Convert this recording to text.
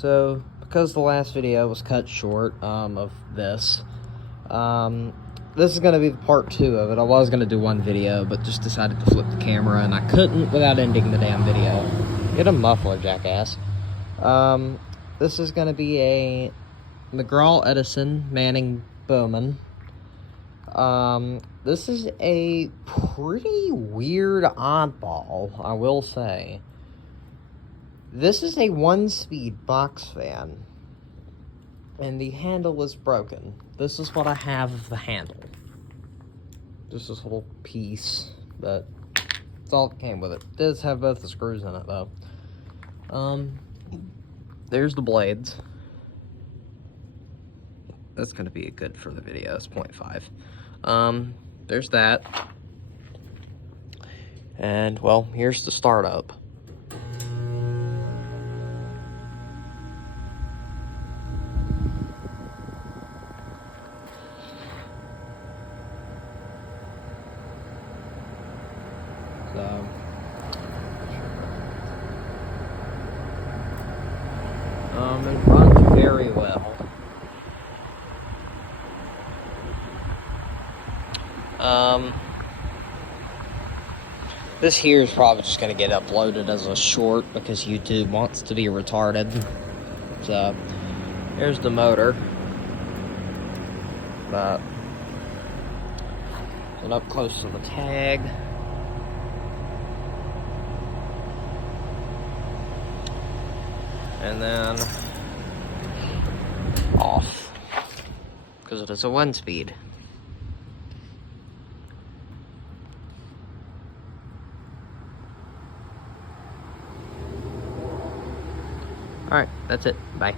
So, because the last video was cut short of this, this is going to be part 2 of it. I was going to do one video, but just decided to flip the camera, and I couldn't without ending the damn video. Get a muffler, jackass. This is going to be a McGraw Edison Manning Bowman. This is a pretty weird oddball, I will say. This is a 1-speed box fan, and the handle is broken. This is what I have of the handle. Just this little piece, but that's all that came with it. It does have both the screws in it, though. There's the blades. That's going to be good for the video. It's 0.5. There's that. And, well, here's the startup. So, it runs very well. This here is probably just going to get uploaded as a short because YouTube wants to be retarded. So, here's the motor. And up close to the tag. And then off, because it is a 1-speed. Alright, that's it. Bye.